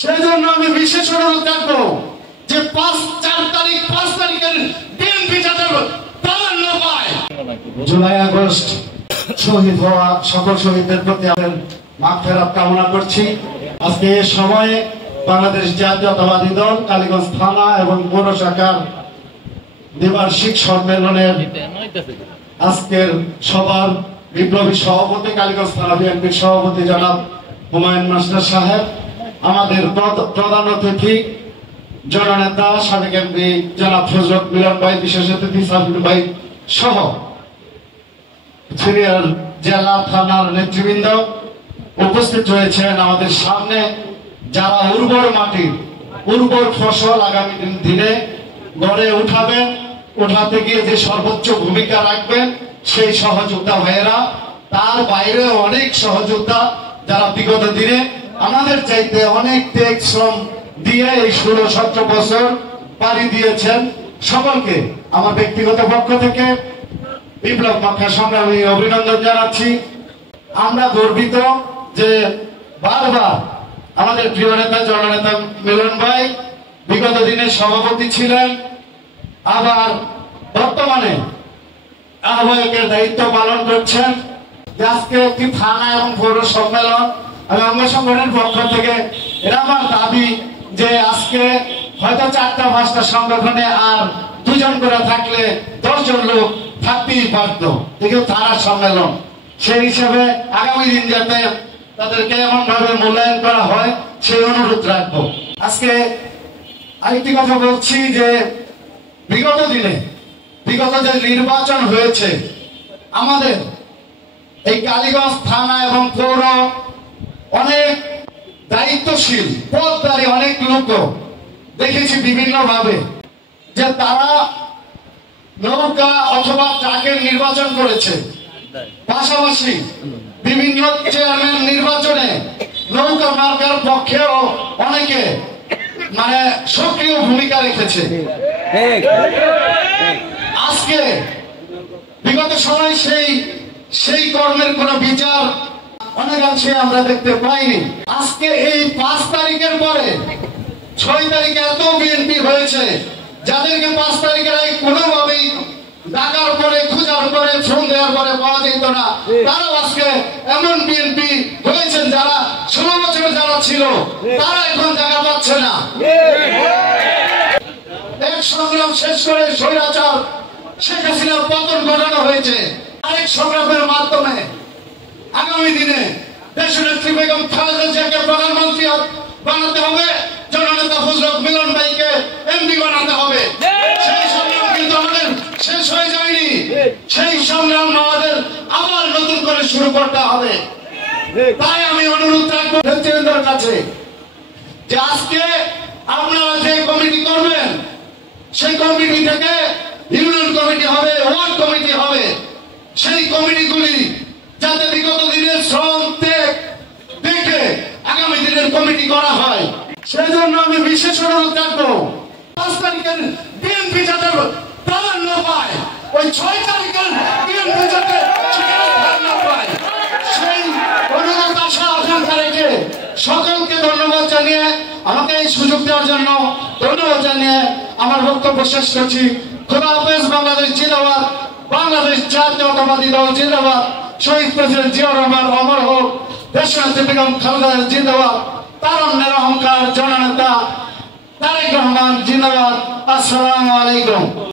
সেই জন্য আমি বিশেষ অনুরোধ রাখবো যে 5 তারিখের বিএনপি যাতে প্রাধান্য পায়। জুলাই আগস্ট শহীদ হওয়া সকল শহীদদের প্রতি আমি মাগফিরাত কামনা করছি। আজকে এই সময়ে বাংলাদেশ জাতীয়তাবাদী দল কালীগঞ্জ থানা এবং পৌর শাখার দ্বিবার্ষিক সম্মেলনের আজকের সবার বিপ্লবী সভাপতি কালীগঞ্জ থানা বিএনপির সভাপতি জনাব হুমায়ুন মাস্টার সাহেব, আমাদের প্রধান অতিথি জননেতা সাবেক এমপি জনাব হযরত মিলন ভাই, বিশেষ অতিথি সাবির ভাই সহ সিনিয়র জেলা থানার নেতৃবৃন্দ উপস্থিত রয়েছেন। আমাদের সামনে যারা উর্বর মাটির উর্বর ফসল আগামী দিনে গড়ে উঠাবেন, উঠাতে গিয়ে যে সর্বোচ্চ ভূমিকা রাখবেন সেই সহযোদ্ধা ভাইয়েরা, তার বাইরে অনেক সহযোদ্ধা যারা বিগত দিনে আমাদের চাইতে অনেক ত্যাগ শ্রম দিয়ে এই 16-17 বছর পাড়ি দিয়েছেন, সকলকে আমার ব্যক্তিগত পক্ষ থেকে বিপ্লব মাখা সংগ্রামী অভিনন্দন জানাচ্ছি। আমরা গর্বিত যে বারবার আমাদের প্রিয় নেতা জননেতা মিলন ভাই বিগত দিনে সভাপতি ছিলেন, আবার বর্তমানে আহ্বায়কের দায়িত্ব পালন করছেন। আজকে একটি থানা এবং পৌর সম্মেলন আমি অঙ্গ সংগঠনের পক্ষ থেকে এটা আমার দাবি যে আজকে হয়তো 4টা-5টা সংগঠনে আর 2 জন করে থাকলে 10 জন লোক থাকতেই পারতো, কিন্তু থানার সম্মেলন সেই হিসাবে আগামী দিন যাতে তাদেরকে এমন ভাবে মূল্যায়ন করা হয় সেই অনুরোধ রাখবো। আজকে আরেকটি কথা বলছি যে বিগত দিনে বিগত যে নির্বাচন হয়েছে আমাদের এই কালীগঞ্জ থানা এবং পৌর অনেক দায়িত্বশীল পদধারী অনেক লোক দেখেছি বিভিন্ন ভাবে যে তারা নৌকা অথবা ট্রাকের নির্বাচন করেছে, পাশাপাশি বিভিন্ন চেয়ারম্যান নির্বাচনে নৌকা মার্কার পক্ষেও অনেকে সক্রিয় ভূমিকা রেখেছে। আজকে বিগত সময় সেই কর্মের কোন বিচার অনেকাংশে আমরা দেখতে পাইনি। আজকে এই 5 তারিখের পরে 6 তারিখে এত বিএনপি হয়েছে যাদেরকে 5 তারিখের আগে কোনোভাবেই ডাকার পরে খোঁজার পরে ফোন দেওয়ার পরে পাওয়া যেত না, তারাও আজকে এমন বিএনপি হয়েছেন যারা 16 বছরে যারা ছিল তারা এখন জায়গা পাচ্ছে না। এক সংগ্রাম শেষ করে স্বৈরাচার শেখ হাসিনার পতন ঘটানো হয়েছে। আরেক সংগ্রামের মাধ্যমে আগামী দিনে দেশনেত্রী বেগম খালেদা জিয়াকে প্রধানমন্ত্রী বানাতে হবে, জননেতা হযরত মিলন ভাইকে এমপি বানাতে হবে। সেই সংগ্রাম কিন্তু আমাদের শেষ হয়ে যায়নি, সেই সংগ্রাম আমাদের আবার নতুন করে শুরু করতে হবে। তাই আমি অনুরোধ রাখবো নেতৃবৃন্দের কাছে যে আজকে আপনারা যে কমিটি করবেন সেই কমিটি থেকে ইউনিয়ন কমিটি হবে, ওয়ার্ড কমিটি হবে, সেই কমিটিগুলি যাতে বিগত দিনের শ্রম দেখে আগামী দিনের কমিটি করা হয় সেই জন্য আমি বিশেষ অনুরোধ রাখবো 5 তারিখের বিএনপি যাতে প্রাধান্য পায়, ওই 6 তারিখের বিএনপি যাতে প্রাধান্য পায় সেই অনুরোধ আশা আকাঙ্ক্ষা রেখে সকলকে ধন্যবাদ জানিয়ে আমাকে এই সুযোগ দেওয়ার জন্য ধন্যবাদ জানিয়ে আমার বক্তব্য শেষ করছি। খোদা হাফেজ। বাংলাদেশ জিন্দাবাদ, বাংলাদেশ জাতীয়তাবাদী দল জিন্দাবাদ, শহীদ প্রেসিডেন্ট জিয়াউর রহমান অমর হোক, দেশনেত্রী বেগম খালেদা জিন্দাবাদ, তারুণ্যের অহংকার জননেতা তারেক রহমান জিন্দাবাদ। আসসালামু আলাইকুম।